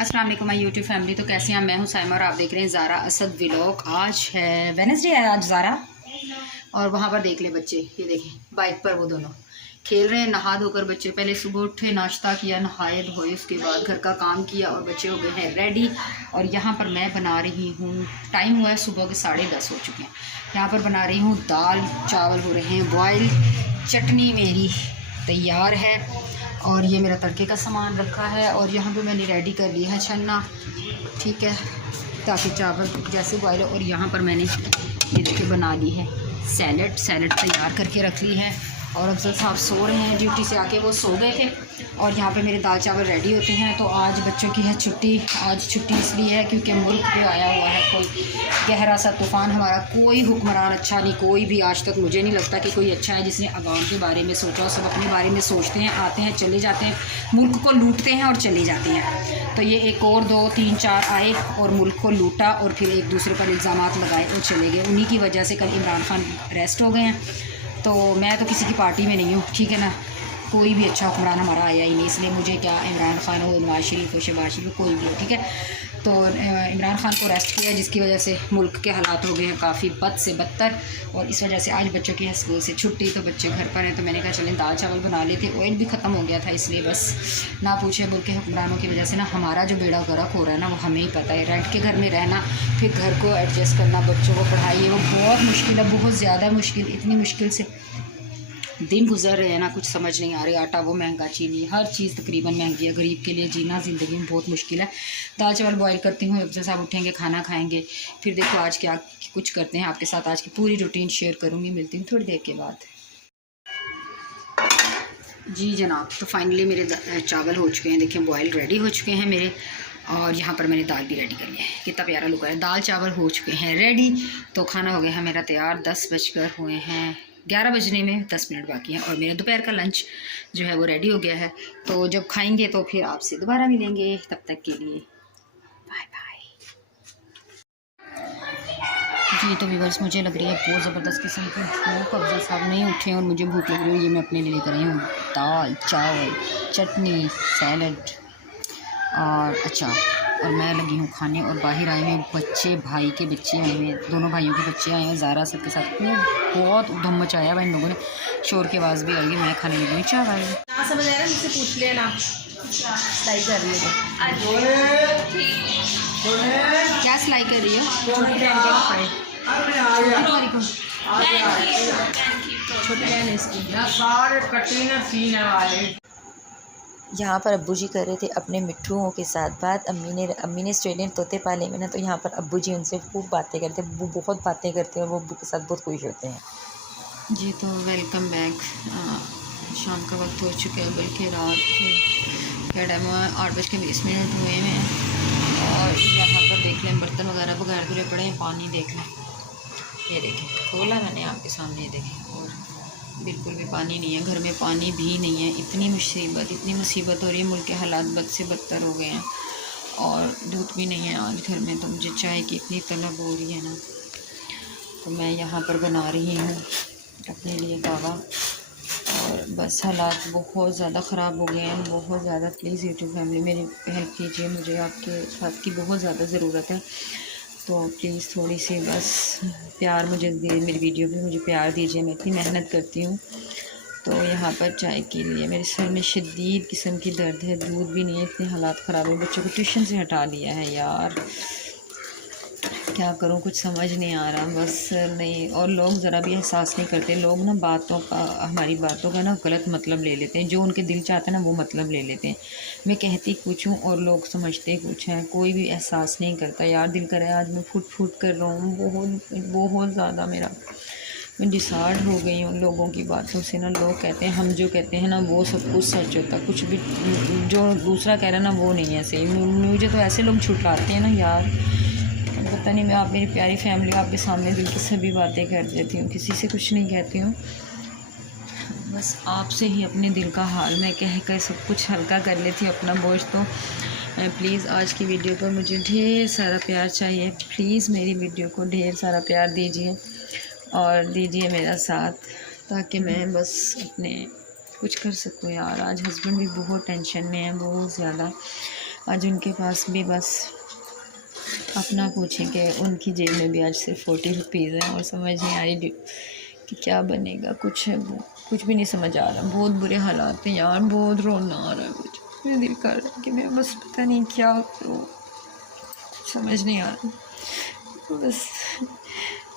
अस्सलाम वालेकुम my YouTube family. तो कैसे हैं? मैं हूं साइमा और आप देख रहे हैं ज़ारा असद व्लॉग। आज है वेडनेसडे है आज ज़ारा, और वहां पर देख ले बच्चे, ये देखें बाइक पर वो दोनों खेल रहे हैं। नहा धोकर बच्चे पहले सुबह उठे, नाश्ता किया, नहाए धोए, उसके बाद घर का काम किया और बच्चे हो गए हैं रेडी। और यहाँ पर मैं बना रही हूँ, टाइम हुआ है सुबह के 10:30 हो चुके हैं। यहाँ पर बना रही हूँ दाल चावल हो रहे हैं बॉयल, चटनी मेरी तैयार है और ये मेरा तड़के का सामान रखा है। और यहाँ पे मैंने रेडी कर लिया है छन्ना, ठीक है, ताकि चावल जैसे बॉयल हो। और यहाँ पर मैंने ये देखिए बना ली है सैलड तैयार करके रख ली है। और अफजल साहब सो रहे हैं, ड्यूटी से आके वो सो गए थे। और यहाँ पे मेरे दाल चावल रेडी होते हैं। तो आज बच्चों की है छुट्टी। आज छुट्टी इसलिए है क्योंकि मुल्क पे आया हुआ है कोई गहरा सा तूफ़ान। हमारा कोई हुक्मरान अच्छा नहीं, कोई भी आज तक मुझे नहीं लगता कि कोई अच्छा है जिसने अवाम के बारे में सोचा हो। सब अपने बारे में सोचते हैं, आते हैं चले जाते हैं, मुल्क को लूटते हैं और चले जाते हैं। तो ये एक और 2 3 4 आए और मुल्क को लूटा और फिर एक दूसरे पर इल्ज़ामात लगाए और चले गए। उन्हीं की वजह से कल इमरान खान अरेस्ट हो गए हैं। तो मैं तो किसी की पार्टी में नहीं हूँ, ठीक है ना। कोई भी अच्छा हुक्मरान हमारा आया ही नहीं, इसलिए मुझे क्या इमरान खान हो, नवाज शरीफ हो, शहबाज शरीफ हो, कोई भी हो, ठीक है। तो इमरान खान को अरेस्ट किया जिसकी वजह से मुल्क के हालात हो गए हैं काफ़ी बद से बदतर। और इस वजह से आज बच्चों की है स्कूल से छुट्टी, तो बच्चे घर पर हैं। तो मैंने कहा चलें दाल चावल बना लेते। ऑयल भी ख़त्म हो गया था, इसलिए बस ना पूछे, मुल्क के हुक्मरानों की वजह से ना हमारा जो बेड़ा गर्क हो रहा है ना वो हमें ही पता है। रेंट के घर में रहना, फिर घर को एडजस्ट करना, बच्चों को पढ़ाइए, वो बहुत मुश्किल है, बहुत ज़्यादा मुश्किल। इतनी मुश्किल से दिन गुजर रहे हैं ना, कुछ समझ नहीं आ रही। आटा वो महंगा, चीनी, हर चीज़ तकरीबन महंगी है। गरीब के लिए जीना ज़िंदगी में बहुत मुश्किल है। दाल चावल बॉयल करती हूँ, अफजल साहब उठेंगे, खाना खाएंगे, फिर देखो आज क्या कुछ करते हैं। आपके साथ आज की पूरी रूटीन शेयर करूँगी। मिलती हूँ थोड़ी देर के बाद। जी जनाब, तो फाइनली मेरे चावल हो चुके हैं, देखिए बॉयल रेडी हो चुके हैं मेरे। और यहाँ पर मैंने दाल भी रेडी कर लिया है। कितना प्यारा लुक है। दाल चावल हो चुके हैं रेडी। तो खाना हो गया है मेरा तैयार। 10 बजकर हुए हैं, 11 बजने में 10 मिनट बाकी हैं। और मेरा दोपहर का लंच जो है वो रेडी हो गया है। तो जब खाएंगे तो फिर आपसे दोबारा मिलेंगे। तब तक के लिए बाय बाय। जी तो व्यूअर्स, मुझे लग रही है बहुत ज़बरदस्त किस्म की भूख। अफजल साहब नहीं उठे और मुझे भूख लग रही है। ये मैं अपने लिए लेकर आई हूँ दाल चावल, चटनी, सैलड और अचार। और मैं लगी हूँ खाने। और बाहर आए हैं बच्चे, भाई के बच्चे आए हैं, दोनों भाइयों के बच्चे आए हैं ज़ारा सब के साथ। बहुत उधम मचाया हुआ इन लोगों ने, शोर की आवाज़ भी आई है। मैं खाने लगी हूँ चावल। ना समझ आ रहा है, मुझसे पूछ लेना। सिलाई कर रही है क्या सिलाई कर रही हो? छोटी बहन के कपड़े, छोटी बहन है इसकी। यहाँ पर अब्बू जी कर रहे थे अपने मिट्ठुओं के साथ बात। अम्मी ने ऑस्ट्रेलियन तोते पाले में ना, तो यहाँ पर अब्बू जी उनसे खूब बातें करते हैं। वो बहुत बातें करते हैं और वो अब्बू के साथ बहुत खुश होते हैं। जी तो वेलकम बैक। शाम का वक्त हो चुका है, बल्कि रात क्या टाइम हुआ है, 8:20 हुए हैं। और यहाँ पर देख लें बर्तन वगैरह बगैर धुले पड़े हैं। पानी देख लें, ये देखें खोला मैंने आपके सामने, ये देखें। और बिल्कुल भी पानी नहीं है, घर में पानी भी नहीं है। इतनी मुसीबत हो रही है, मुल्क के हालात बद से बदतर हो गए हैं। और दूध भी नहीं है आज घर में। तो मुझे चाय की इतनी तलब हो रही है ना, तो मैं यहाँ पर बना रही हूँ अपने लिए कावा। और बस हालात बहुत ज़्यादा ख़राब हो गए हैं, बहुत ज़्यादा। प्लीज़ यूट्यूब फैमिली मेरी हेल्प कीजिए, मुझे आपके साथ की बहुत ज़्यादा ज़रूरत है। तो प्लीज़ थोड़ी सी बस प्यार मुझे मेरी वीडियो पे मुझे प्यार दीजिए। मैं इतनी मेहनत करती हूँ। तो यहाँ पर चाय के लिए मेरे सर में शदीद किस्म की दर्द है, दूध भी नहीं है, इतने हालात ख़राब है। बच्चों को ट्यूशन से हटा लिया है यार, क्या करूँ कुछ समझ नहीं आ रहा बस। नहीं, और लोग ज़रा भी एहसास नहीं करते। लोग ना हमारी बातों का ना गलत मतलब ले लेते हैं। जो उनके दिल चाहता है ना वो मतलब ले लेते हैं। मैं कहती कुछ हूँ और लोग समझते कुछ हैं। कोई भी एहसास नहीं करता यार। दिल कर रहा है आज मैं फुट कर रहा हूँ बहुत ज़्यादा। मैं डिसार्ड हो गई हूँ लोगों की बातों से ना। लोग कहते हैं, हम जो कहते हैं ना वो सब कुछ सच होता, कुछ भी जो दूसरा कह रहा है ना वो नहीं है सही। मुझे तो ऐसे लोग छुटलाते हैं ना यार, पता नहीं। मैं आप मेरी प्यारी फैमिली आपके सामने दिल की सभी बातें कर देती हूँ, किसी से कुछ नहीं कहती हूँ। बस आपसे ही अपने दिल का हाल मैं कह कर सब कुछ हल्का कर लेती हूँ, अपना बोझ। तो प्लीज़ आज की वीडियो पर मुझे ढेर सारा प्यार चाहिए। प्लीज़ मेरी वीडियो को ढेर सारा प्यार दीजिए और दीजिए मेरा साथ, ताकि मैं बस अपने कुछ कर सकूँ यार। आज हस्बैंड भी बहुत टेंशन में है, बहुत ज़्यादा। आज उनके पास भी बस अपना पूछें कि उनकी जेब में भी आज सिर्फ 40 रुपीज़ है और समझ नहीं आ रही कि क्या बनेगा। कुछ भी नहीं समझ आ रहा। बहुत बुरे हालात हैं यार, बहुत रोना आ रहा है मुझे। मेरा दिल कर रहा है कि मैं बस पता नहीं क्या करूँ, समझ नहीं आ रहा। तो बस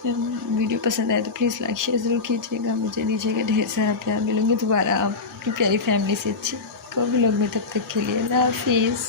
वीडियो पसंद आए तो प्लीज़ लाइक शेयर ज़रूर कीजिएगा, मुझे दीजिएगा ढेर सारा प्यार। मिलूँगी दोबारा आपकी प्यारी फैमिली से अच्छी को भी लोग में। तब तक के लिए अल्लाह हाफिज़।